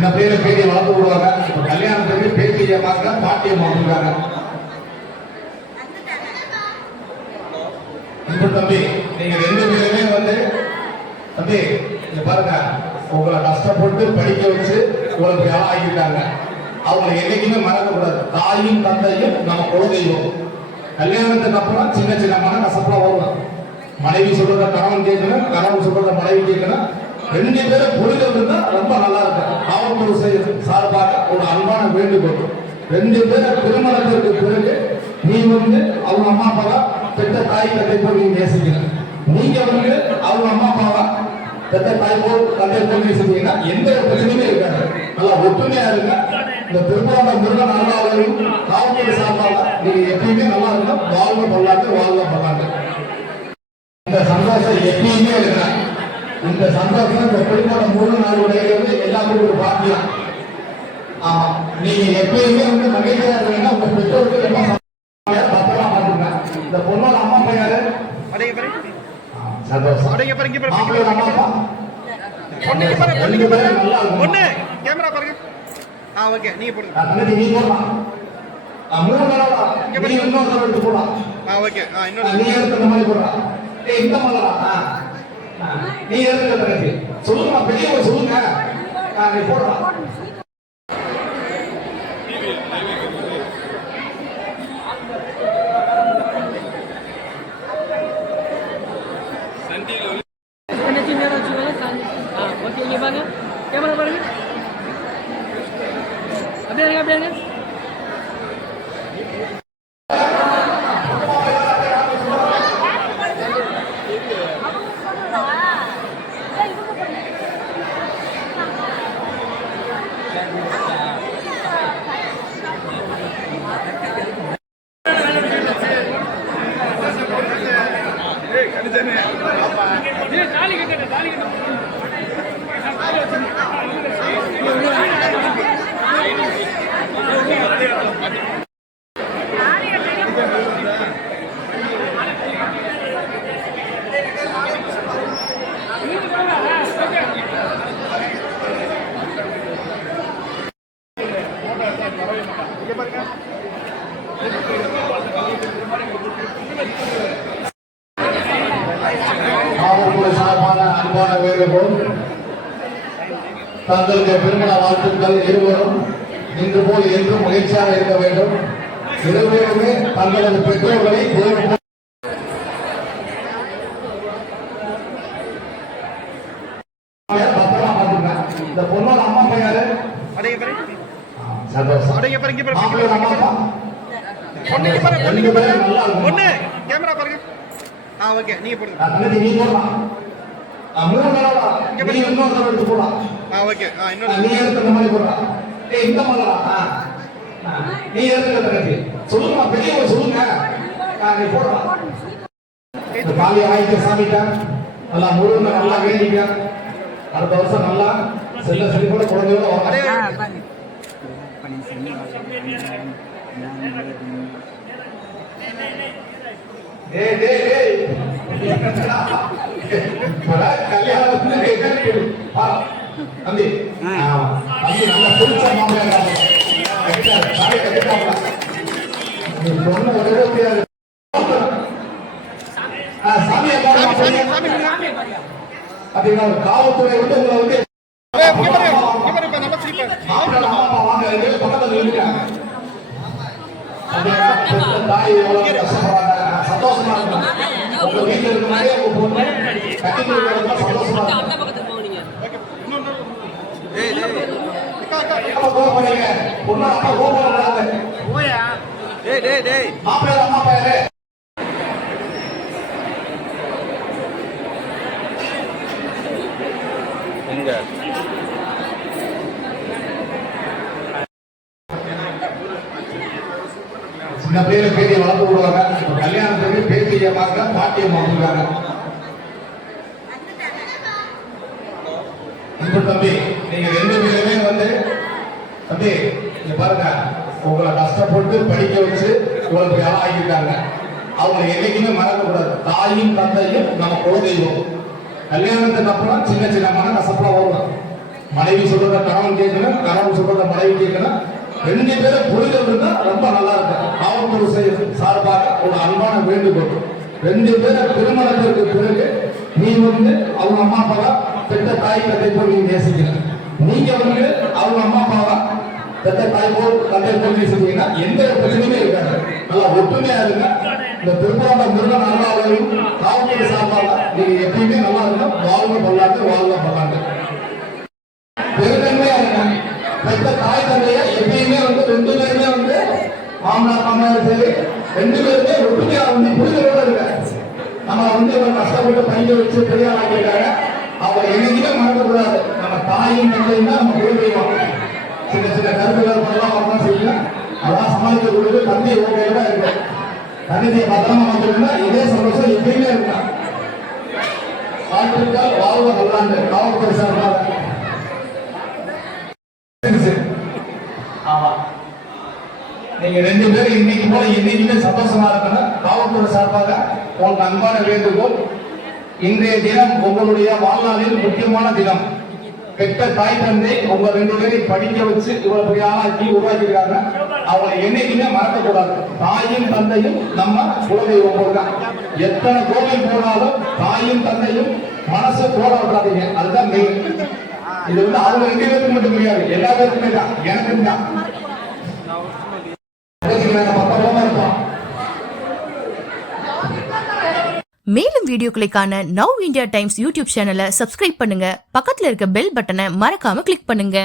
சின்ன பேரை பேட்டியை வளர்த்து விடுவாங்க. இப்ப கல்யாணத்துக்கு பேட்டியை பார்க்க பாட்டியை மாத்துறாங்க. தம்பி நீங்க 2 பேருமே வந்து தம்பி இங்க பாருங்க, உங்களை கஷ்டப்பட்டு படிக்க வச்சு உங்களுக்கு ஆகிட்டாங்க. அவங்களை என்னைக்குமே மறக்கக்கூடாது. தாயும் தந்தையும் நம்ம குலதெய்வம். கல்யாணத்துக்கு அப்புறம் சின்ன சின்ன மன கசப்பெல்லாம் வரும். மனைவி சொல்றத கணவன் கேட்கணும், கணவன் சொல்றத மனைவி கேட்கணும். 2 பேரும் புரிதல் இருந்தா ரொம்ப நல்லா இருக்கும். காவல்துறை சார்பாக ஒரு அன்பான வேண்டுகோள், 2 பேரும் திருமணத்திற்கு பிறகு நீ வந்து அவங்க அம்மா அப்பாவா பெற்ற தாய் தந்தை போல் நீங்க நேசிக்கணும். நீங்க வந்து அவங்க அம்மா அப்பாவா பெற்ற தாய் போல் தந்தை போல் நேசிச்சீங்கன்னா எந்த ஒரு பிரச்சனையுமே இருக்காது. நல்லா ஒற்றுமையா இருங்க. இந்த திருமண முருகன் அருளாளரும் காவல்துறை சார்பாக நீங்க எப்பயுமே நல்லா இருக்கணும். வாழ்வு பல்லாண்டு வாழ்வ பல்லாண்டு. இந்த சந்தோஷம் எப்பயுமே இருக்கு. இந்த சந்தோஷம் இந்த திருமண முருகன் அருளுடைய எல்லாருக்கும் ஒரு பாக்கியம். ஆமா, நீங்க எப்பயுமே வந்து மகிழ்ச்சியா இருக்கீங்கன்னா உங்க பெற்றோருக்கு ரொம்ப பத்திரமா பாத்துங்க. இந்த பொண்ணோட அம்மா பையன் சந்தோஷம். ஒண்ணு கேமரா பாருங்க. ஓகே நீங்க போடுங்க. நீ போடலாம். 3 நாளா நீ இன்னொரு தடவை எடுத்து போடலாம். ஓகே இன்னொரு நீ எடுத்து இந்த மாதிரி போடலாம். இந்த மலரா நீ எடுத்து தரது சொல்லுங்க. பெரியவங்க சொல்லுங்க. நீ போடலாம். ஓகே இங்க பாருங்க, கேமரா பாருங்க. அப்படியே காவல்துறை சார்பான அன்பான வேண்டுகோள், தங்களுக்கு திருமண வாழ்த்துக்கள். இருவரும் இன்று போல் என்றும் மகிழ்ச்சியாக இருக்க வேண்டும். இருவருமே தங்களது பெற்றோர்களை பத்திரமா பாத்துங்க. இந்த பொண்ணோட அம்மா பையன் சந்தோஷம். ஒண்ணு கேமரா பாருங்க. ஓகே நீங்க போடுங்க. நீ போடலாம். 3 நாளா நீ இன்னொரு தடவை எடுத்து போடலாம். ஓகே இன்னொரு நீ எடுத்து இந்த மாதிரி போடலாம். இந்த மலரா நீ எடுத்து தரது சொல்லுங்க. பெரியவங்க சொல்லுங்க. நீ போடலாம். காலி ஆயிட்டு சாமிட்டா நல்லா முருகனை நல்லா வேண்டிக்க. அடுத்த வருஷம் நல்லா செல்ல செழிப்போட குழந்தையோட கல்யாணம் தம்பி தம்பி நல்லா புரிச்ச மாமியார் சொன்ன உடனே முடியாது. அப்படின்னா காவல்துறை வந்து உங்களை வந்து தாய் எவ்வளவு கஷ்டப்படுறாங்க. சந்தோஷமா இருக்கும். உங்க வீட்டுல இருக்கிற உங்க பொண்ணு கட்டி கொடுக்கறதுல சந்தோஷமா இருக்கும். பொண்ணு அப்பா கோபம் மாப்பிள்ளை அம்மா பையனே எங்க சின்ன பேரை பேட்டியை வளர்த்து விடுவாங்க. இப்ப கல்யாணத்துக்கு பேட்டியை பார்க்க பாட்டியை மாத்துறாங்க. தம்பி நீங்க 2 பேருமே வந்து தம்பி இங்க பாருங்க, உங்களை கஷ்டப்பட்டு படிக்க வச்சு உங்களுக்கு ஆகிட்டாங்க. அவங்களை என்னைக்குமே மறக்கக்கூடாது. தாயும் தந்தையும் நம்ம குலதெய்வம். கல்யாணத்துக்கு அப்புறம் சின்ன சின்ன மன கசப்பெல்லாம் வரும். மனைவி சொல்றத கணவன் கேட்கணும், கணவன் சொல்றத மனைவி கேட்கணும். 2 பேரும் புரிதல் இருந்தா ரொம்ப நல்லா இருக்கும். காவல்துறை சார்பாக ஒரு அன்பான வேண்டுகோள், 2 பேரும் திருமணத்திற்கு பிறகு நீ வந்து அவங்க அம்மா அப்பாவா பெற்ற தாய் தந்தை போல் நீங்க நேசிக்கணும். நீங்க வந்து அவங்க அம்மா அப்பாவா பெற்ற தாய் போல் தந்தை போல் நேசிச்சீங்கன்னா எந்த ஒரு பிரச்சனையுமே இருக்காது. நல்லா ஒற்றுமையா இருங்க. இந்த திருப்பூர் முருகன் அருளாளரையும் காவல்துறை சார்பாக நீங்க எப்பயுமே நல்லா இருக்கணும். வாழ்க பல்லாண்டு, வாழ்க பல்லாண்டு. பெருந்தன்மையா இருங்க. பெற்ற தாய் தந்தையா எப்பயுமே வந்து 2 பேருமே வந்து மாமனார் மாமனார் சரி 2 பேருமே ஒற்றுமையா வந்து புரிதலோட இருக்க. நம்ம வந்து ஒரு கஷ்டப்பட்டு பையன் வச்சு பெரிய ஆகிட்டாங்க, அவங்க என்னைக்குமே மறக்கக்கூடாது. நம்ம தாயும் தந்தையும் தான் நம்ம குலதெய்வம். சின்ன சின்ன கருத்துக்கள் பண்ணலாம் வரலாம் செய்யலாம், அதெல்லாம் சமாளிக்கக்கூடியது தந்தை ஓகையில தான் இருக்கு. தந்தையை பத்திரமா வந்துருந்தா இதே சந்தோஷம் எப்பயுமே இருக்கலாம். வாழ்த்துக்கள், வாழ்க பல்லாண்டு. காவல்துறை சார்பாக ஆமா, நீங்க 2 பேரும் இன்னைக்கு போல என்னைக்குமே சந்தோஷமா இருக்கணும். காவல்துறை சார்பாக உங்களுக்கு அன்பான வேண்டுகோள், இன்றைய தினம் உங்களுடைய வாழ்நாளில் முக்கியமான தினம். பெற்ற தாய் தந்தை உங்க 2 பேரையும் படிக்க வச்சு இவ்வளவு பெரிய ஆளாக்கி உருவாக்கியிருக்காங்க. அவங்களை என்னைக்குமே மறக்கக்கூடாது. தாயும் தந்தையும் நம்ம குலதெய்வம் தான். எத்தனை கோவில் போனாலும் தாயும் தந்தையும் மனசை போட விடாதீங்க. அதுதான் மெயின். இது வந்து அவங்க 2 பேருக்கு மட்டும் கிடையாது, எல்லா பேருக்குமே தான். எனக்கு தான் பக்கமா இருப்போம். மேலும் வீடியோக்களை காண நவ் இந்தியா டைம்ஸ் யூடியூப் சேனலை சப்ஸ்கிரைப் பண்ணுங்க. பக்கத்துல இருக்க பெல் பட்டனை மறக்காம கிளிக் பண்ணுங்க.